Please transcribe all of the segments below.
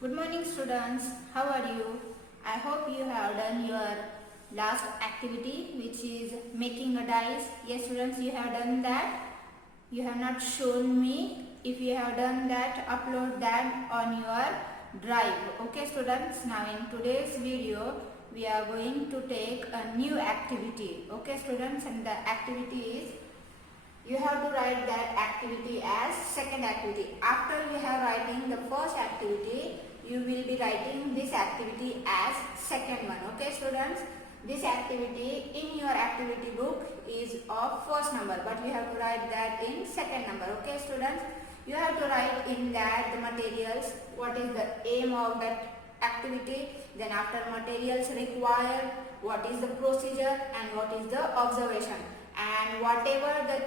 Good morning students, how are you? I hope you have done your last activity which is making a dice. Yes students, you have done that. You have not shown me. If you have done that, upload that on your drive. Okay students, now in today's video we are going to take a new activity. Okay students, and the activity is you have to write that activity as second activity. After you have writing the first activity, you will be writing this activity as second one. Okay students, this activity in your activity book is of first number, but you have to write that in second number. Okay students, you have to write in that the materials, what is the aim of that activity, then after materials required, what is the procedure and what is the observation, and whatever the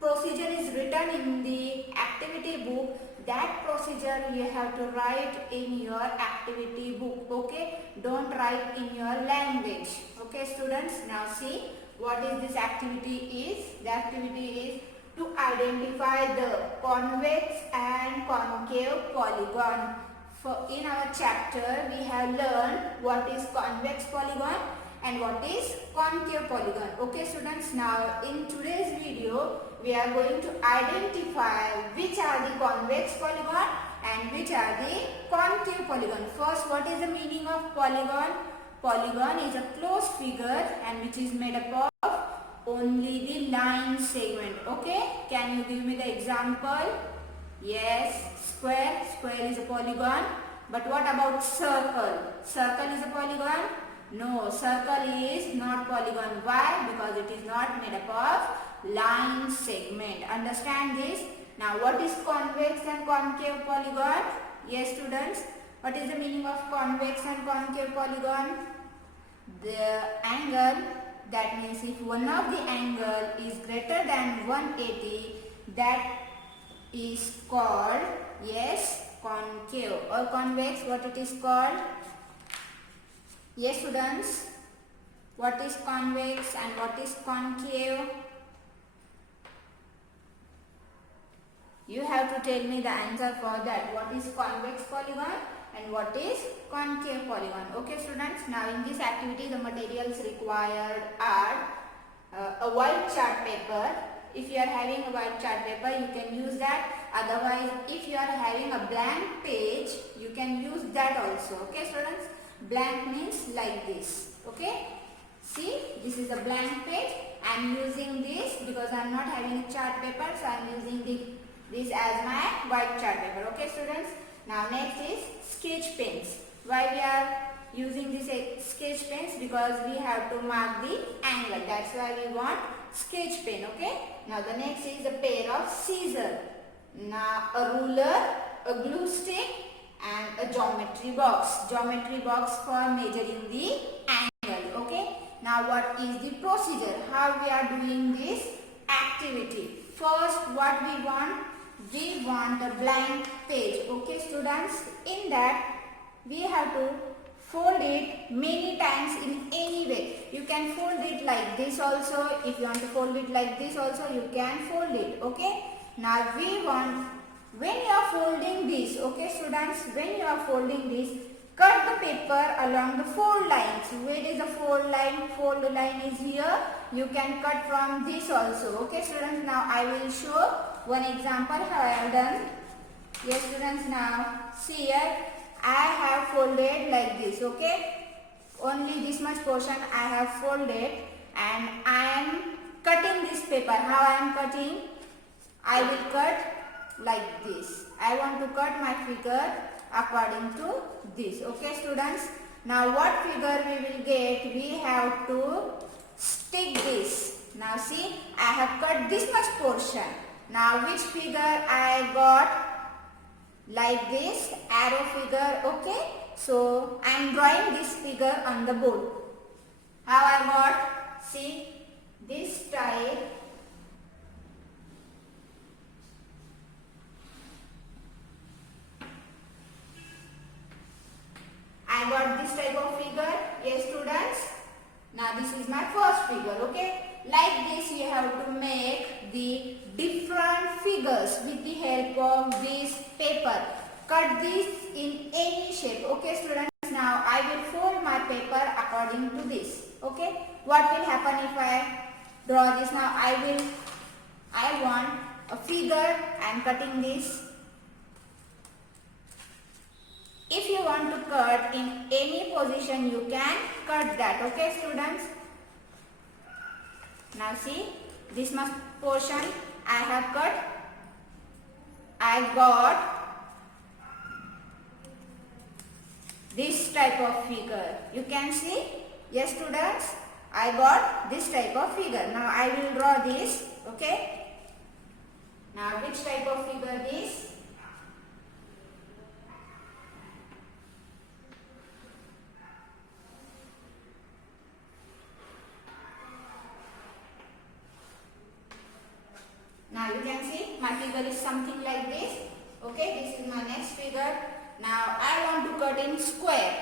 procedure is written in the activity book, that procedure you have to write in your activity book. Okay, don't write in your language. Okay students, now see what is this activity is. The activity is to identify the convex and concave polygon. For in our chapter we have learned what is convex polygon and what is concave polygon. Okay students, now in today's video we are going to identify which are the convex polygon and which are the concave polygon. First, what is the meaning of polygon? Polygon is a closed figure and which is made up of only the line segment. Okay, can you give me the example? Yes, square is a polygon. But what about circle? Circle is a polygon? No, circle is not polygon. Why? Because it is not made up of line segment. Understand this? Now what is convex and concave polygon? Yes students, what is the meaning of convex and concave polygon? The angle, that means if one of the angle is greater than 180, that is called, yes, concave. Or convex, what it is called? Yes students, what is convex and what is concave? You have to tell me the answer for that. What is convex polygon and what is concave polygon? Okay students, now in this activity the materials required are a white chart paper. If you are having a white chart paper, you can use that. Otherwise, if you are having a blank page, you can use that also. Okay students, blank means like this. Okay, see, this is a blank page. I am using this because I am not having a chart paper, so I am using this as my white chart paper. Okay students, now next is sketch pens. Why we are using this sketch pens? Because we have to mark the angle. That's why we want sketch pen. Okay, now the next is a pair of scissors. Now a ruler, a glue stick and a geometry box. Geometry box for measuring the angle. Okay, now what is the procedure? How we are doing this activity? First, what we want? We want a blank page. Okay students, in that we have to fold it many times in any way. You can fold it like this also. If you want to fold it like this also, you can fold it. Okay, now we want, when you are folding this, okay students, when you are folding this, cut the paper along the fold lines. Where is the fold line? Fold line is here. You can cut from this also. Okay students, now I will show one example how I have done. Yes students, now see here, I have folded like this. Okay, only this much portion I have folded and I am cutting this paper. How I am cutting? I will cut like this. I want to cut my figure according to this. Okay students, now what figure we will get? We have to stick this. Now see, I have cut this much portion. Now which figure I got? Like this arrow figure. Okay, so I am drawing this figure on the board. How I got? See, this type. I got this type of figure. Yes students, now this is my first figure. Okay, like this you have to make the different figures with the help of this paper. cut this in any shape. Okay students, now I will fold my paper according to this. Okay, what will happen if I draw this? Now I want a figure. I am cutting this. If you want to cut in any position, you can cut that. Okay students, now see, this much portion I have cut. I got this type of figure. You can see, yes students, I got this type of figure. Now I will draw this. Okay, now which type of figure this? Now you can see my figure is something like this. Okay, this is my next figure. Now I want to cut in square.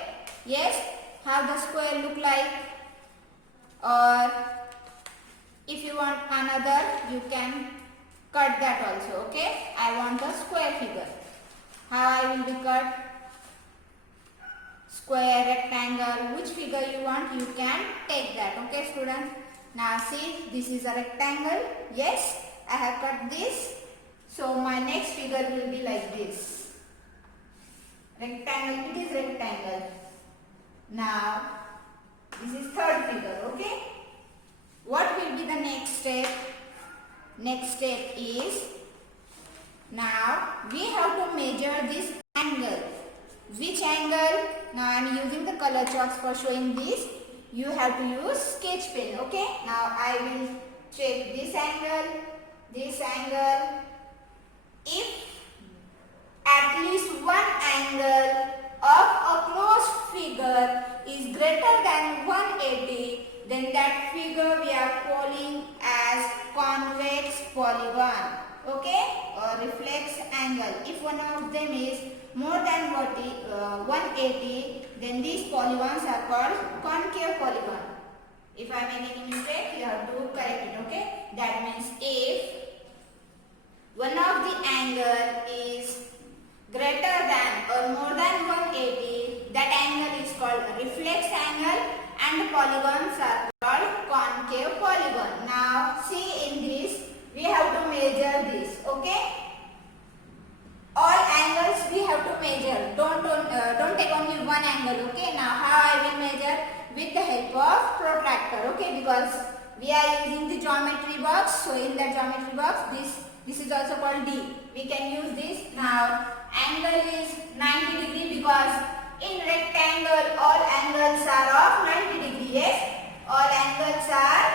Yes, how the square look like? Or if you want another, you can cut that also. Okay, I want a square figure. How I will be cut? Square, rectangle, which figure you want, you can take that. Okay students, now see, this is a rectangle. Yes, I have cut this. So my next figure will be like this. Rectangle, it is rectangle. Now this is third figure. Okay, what will be the next step? Next step is, now we have to measure this angle. Which angle? Now I am using the color chalks for showing this. You have to use sketch pen. Okay, now I will check this angle, this angle. If at least one angle of a closed figure is greater than 180, then that figure we are calling as convex polygon. Okay, or reflex angle. If one of them is more than 180, then these polygons are called concave polygon. If I make any mistake, you have to correct it. Okay, that means if one of the angle is greater than or more than 180, that angle is called reflex angle and the polygons are called concave polygon. Now see, in this we have to measure this. Okay, all angles we have to measure. Don't take only one angle. Okay, now how I will measure? With the help of protractor. Okay, because we are using the geometry box, so in the geometry box this is also called D. We can use this. Now angle is 90 degree because in rectangle all angles are of 90 degree. Yes, all angles are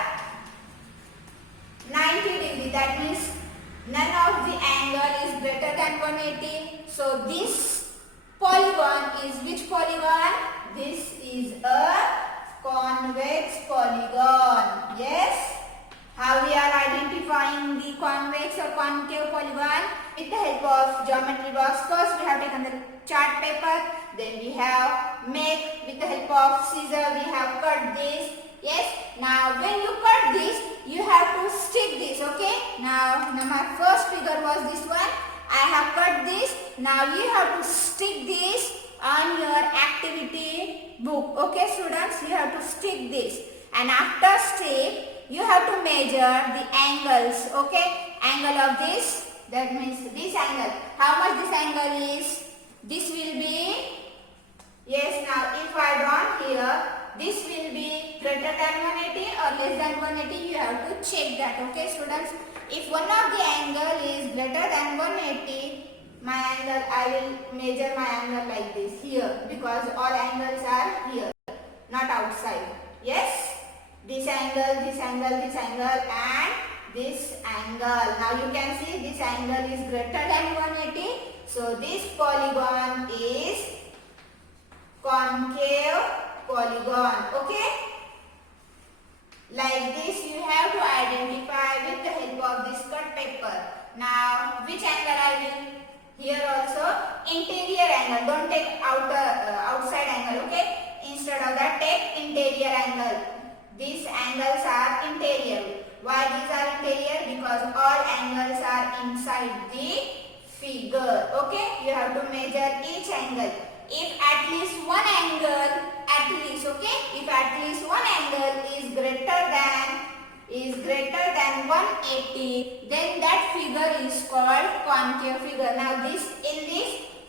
90 degree. That means none of the angle is greater than 180. So this polygon is which polygon? This is a convex polygon. Yes. How we are identifying the convex or concave polygon? With the help of geometry box. First we have taken the chart paper. Then we have make, with the help of scissor we have cut this. Yes. Now when you cut this, you have to stick this. Okay. Now my first figure was this one. I have cut this. Now you have to stick this on your activity book. Okay students, you have to stick this, and after stick you have to measure the angles. Okay, angle of this, that means this angle. How much this angle is? This will be, yes, now if I draw here, this will be greater than 180 or less than 180. You have to check that. Okay students, if one of the angle is greater than 180, my angle, I will measure my angle like this here, because all angles are here, not outside. Yes, this angle, this angle, this angle and this angle. Now you can see this angle is greater than 180. So this polygon is concave polygon. Okay, like this you have to identify with the help of this cut paper. Now which angle I will? Here also interior angle. Don't take outside angle. Okay, instead of that take interior angle. These angles are interior. Why these are interior? Because all angles are inside the figure. Okay, you have to measure each angle. If at least one angle, okay, if at least one angle is greater than 180, then that figure is called concave figure. Now in this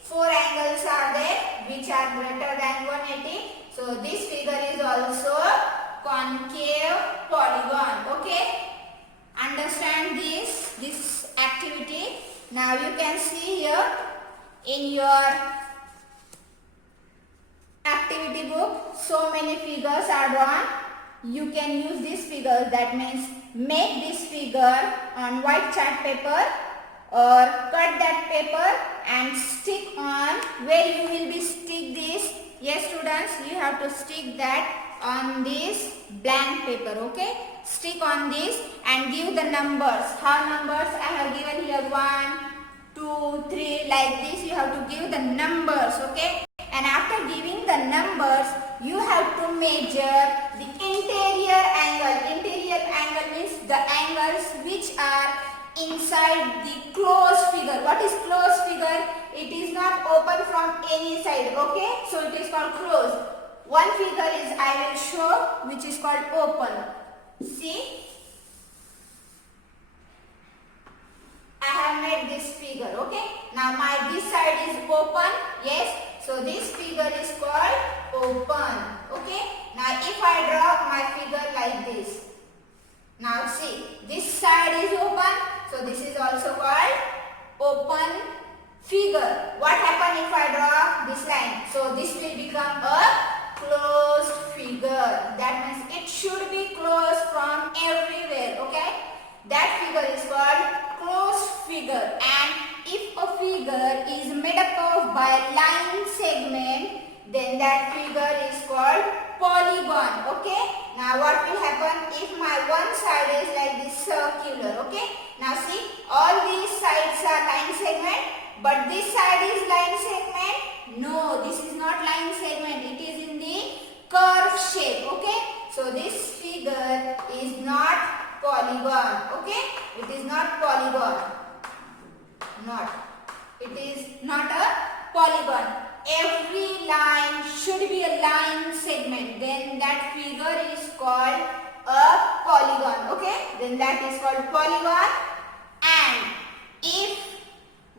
four angles are there which are greater than 180. So this figure is also concave polygon. Okay, understand this activity. Now you can see here in your activity book so many figures are drawn. You can use these figures, that means make this figure on white chart paper or cut that paper and stick on where you will be stick this. Yes students, you have to stick that on this blank paper. Okay, stick on this and give the numbers. How numbers? I have given here 1, 2, 3 like this. You have to give the numbers. Okay, and after giving the numbers, you have to measure the interior angle. Interior angle means the angles which are inside the closed figure. What is closed figure? It is not open from any side. Okay, so it is called closed. One figure is I will show which is called open. See, I have made this figure. Okay, now this side is open. Yes, so this figure is called open. Okay, now if I draw my figure like this, now see, this side is open, so this is also called open figure. What happens if I draw this line? So this will become a closed figure. That means it should be closed from everywhere. Okay, that figure is called closed figure. And if a figure is made up of by line segment, then that figure is called polygon. Okay, now what will happen if my one side is like this circular? Okay, now see, all these sides are line segment, but this side is line segment. No, this is not line segment, it is in the curve shape. Okay, so this figure is not polygon. Okay, it is not polygon. It is not a polygon. Every line should be a line segment, then that figure is called a polygon. Okay, then that is called polygon. And if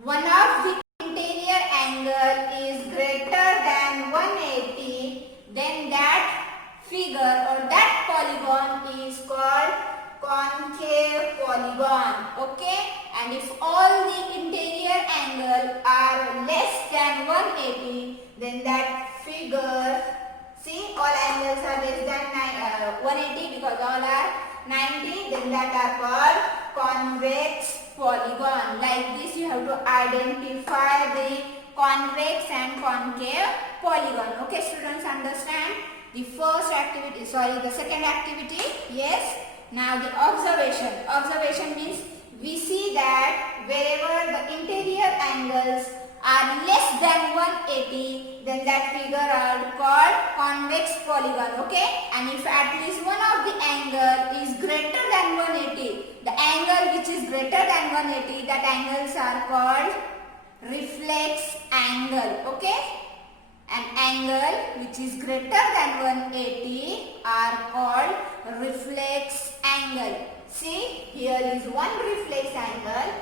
one of the interior angle is greater than 180, then that figure or that polygon is called concave polygon. Okay, and if all the interior angle are less than 180, then that figure, see, all angles are less than 180 because all are 90, then that are called convex polygon. Like this you have to identify the convex and concave polygon. Okay students, understand the second activity. Yes, now the observation means we see that wherever the interior angles are less than 180, then that figure are called convex polygon. Okay, and if at least one of the angle is greater than 180, the angle which is greater than 180, that angles are called reflex angle. Okay, an angle which is greater than 180 are called reflex angle. See, here is one reflex angle,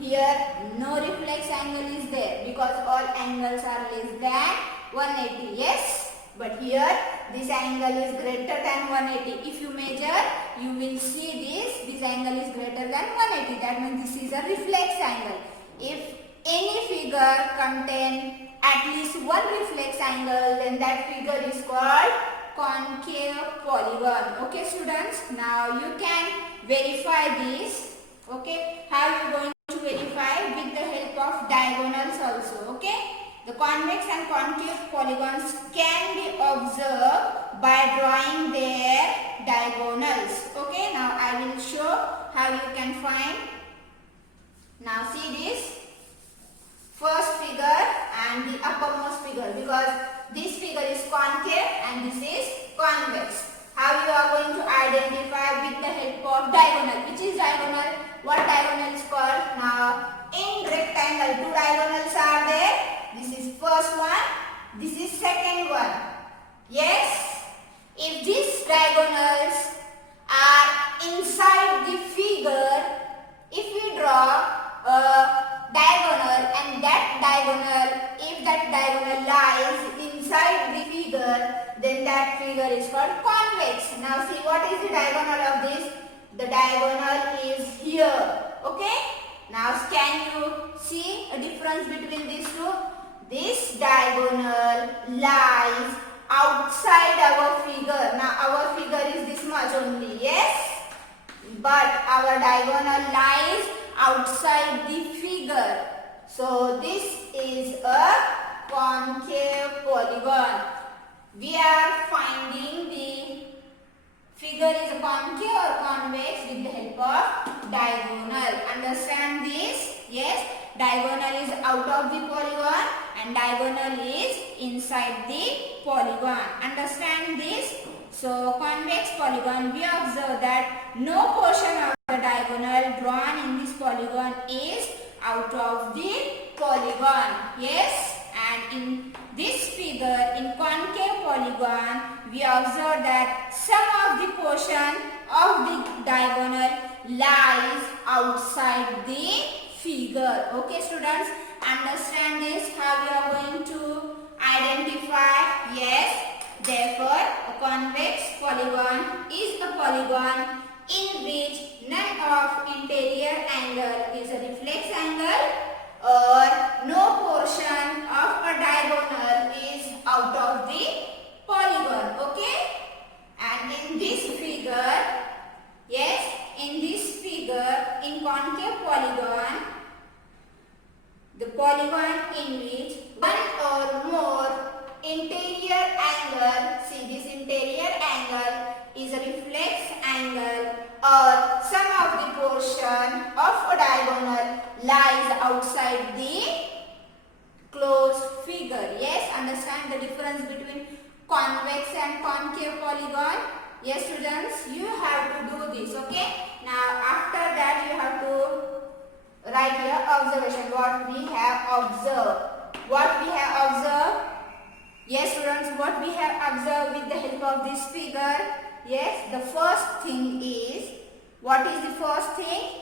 here no reflex angle is there because all angles are less than 180. Yes, but here this angle is greater than 180. If you measure, you will see this angle is greater than 180. That means this is a reflex angle. If any figure contain at least one reflex angle, then that figure is called concave polygon. Okay students, now you can verify this. Okay, how you going to verify? With the help of diagonals also. Okay, the convex and concave polygons can be observed by drawing their diagonals. Okay, now I will show how you can find. Now see this first figure and the uppermost figure, because this figure is concave and this is convex. How you are going to identify? With the help of diagonal. Which is diagonal? What diagonal is called? Now in rectangle, two Yes, if these diagonals are inside the figure, if we draw a diagonal and that diagonal, if that diagonal lies inside the figure, then that figure is called convex. Now see, what is the diagonal of this? The diagonal is here. Okay? Now can you see a difference between these two? This diagonal lies outside our figure. Now our figure is this much only. Yes? But our diagonal lies outside the figure. So this is a concave polygon. We are finding the figure is concave or convex with the help of diagonal. Understand this? Yes, diagonal is out of the polygon and diagonal is inside the polygon. Understand this? So convex polygon, we observe that no portion of the diagonal drawn in this polygon is out of the polygon. Yes, and in this figure, in concave polygon, we observe that some of the portion of the diagonal lies outside the figure. Okay students, understand this, how we are going to identify? Yes. Therefore, a convex polygon is a polygon in which none of interior angle is a reflex angle or no portion of a diagonal is out of the polygon. Okay? And in this figure, yes, in this figure, in concave polygon, the polygon in which one or more interior angle, see this interior angle is a reflex angle or some of the portion of a diagonal lies outside the closed figure. Yes, understand the difference between convex and concave polygon? Yes students, you have to do this. Okay, now after that you have to write here observation, what we have observed. What we have observed? Yes students, what we have observed with the help of this figure? Yes, the first thing is, what is the first thing?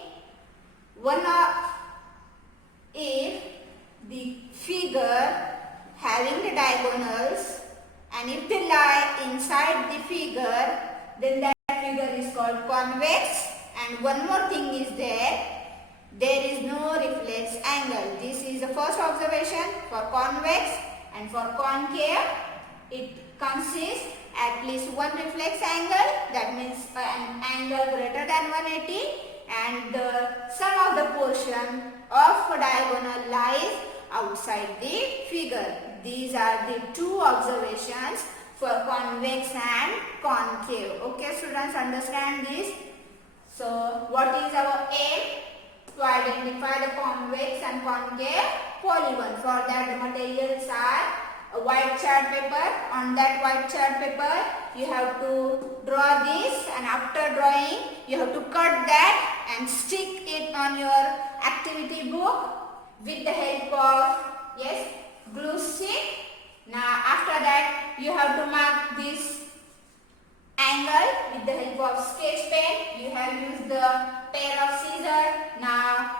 If the figure having the diagonals and if they lie inside the figure, then that figure is called convex. And one more thing is there is no reflex angle. This is the first observation for convex. And for concave, it consists at least one reflex angle, that means an angle greater than 180, and some of the portion of a diagonal lies outside the figure. These are the two observations for convex and concave. Okay students, understand this? So what is our aim? To identify the convex and concave polygon. For that the materials are a white chart paper. On that white chart paper you have to draw this, and after drawing you have to cut that and stick it on your activity book with the help of, yes, glue stick. Now after that you have to mark this angle with the help of sketch pen. You have used the pair of scissors. Now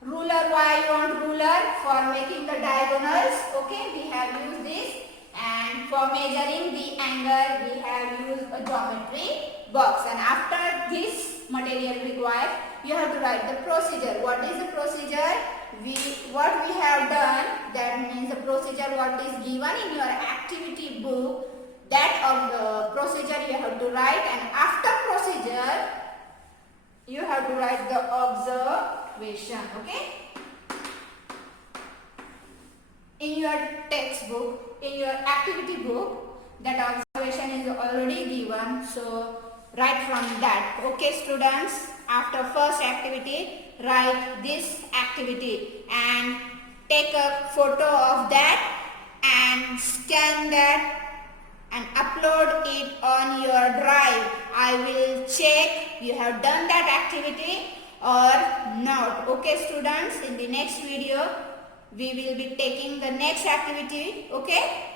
ruler, why you want ruler? For making the diagonals. Okay, we have used this. And for measuring the angle we have used a geometry box. And after this material required, you have to write the procedure. What is the procedure? What we have done, that means the procedure what is given in your activity book, that of the procedure you have to write, and after procedure you have to write the observation. Okay, in your textbook, in your activity book, that observation is already given, so write from that. Okay students, after first activity write this activity and take a photo of that and scan that and upload it on your drive. I will check you have done that activity or not. Okay students, in the next video we will be taking the next activity. Okay.